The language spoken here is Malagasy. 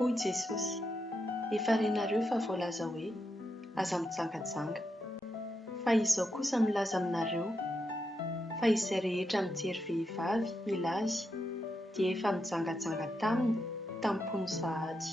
Hoy Jesosy, efa renareo fa voalaza hoe aza mijangajanga. Fa izao kosa milaza aminareo fa izay rehetra mijery vehivavy ilazy dia efa mijangajanga taminy tampony sahady.